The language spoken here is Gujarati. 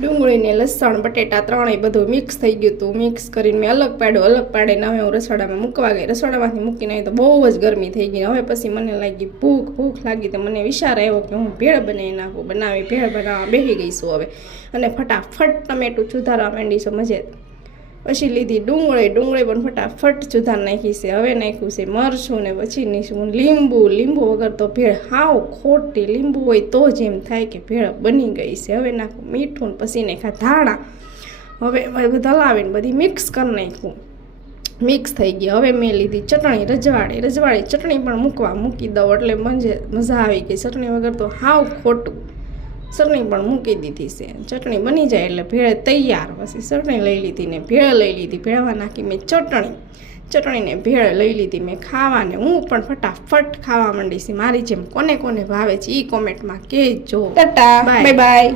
ડુંગળીને લસણ બટેટા ત્રણેય બધું મિક્સ થઈ ગયું હતું. મિક્સ કરીને મેં અલગ પાડ્યું. અલગ પાડીને હવે હું રસોડામાં મૂકવા ગઈ. રસોડામાંથી મૂકીને આવી તો બહુ જ ગરમી થઈ ગઈ. હવે પછી મને લાગી ભૂખ લાગી તો મને વિચાર આવ્યો કે હું ભેળ બનાવી નાખું. ભેળ બનાવવા બેસી ગઈ છું હવે. અને ફટાફટ ટમેટું સુધારવા માંડી છું મજે. પછી લીધી ડુંગળી પણ ફટાફટ સુધાર નાખી છે. હવે નાખ્યું છે મરચું ને પછી નાખ્યું લીંબુ વગર તો ભેળ હાવ ખોટી. લીંબુ હોય તો જ એમ થાય કે ભેળ બની ગઈ છે. હવે નાખું મીઠું ને પછી નાખ્યા ધાણા. હવે બધું હલાવીને બધી મિક્સ કરી નાખ્યું. મિક્સ થઈ ગઈ. હવે મેં લીધી ચટણી રજવાડી ચટણી પણ મૂકી દઉં એટલે મજા આવી ગઈ. ચટણી વગર તો હાવ ખોટું. ચટણી પણ મૂકી દીધી છે. ચટણી બની જાય એટલે ભેળ તૈયાર. પછી ચટણી લઈ લીધી ને ભેળ લઈ લીધી. ભેળવા નાખી મેં ચટણીને ભેળ લઈ લીધી મેં ખાવાને. હું પણ ફટાફટ ખાવા માંડી છે. મારી જેમ કોને ભાવે છે એ કોમેન્ટમાં કહેજો. Tata bye bye.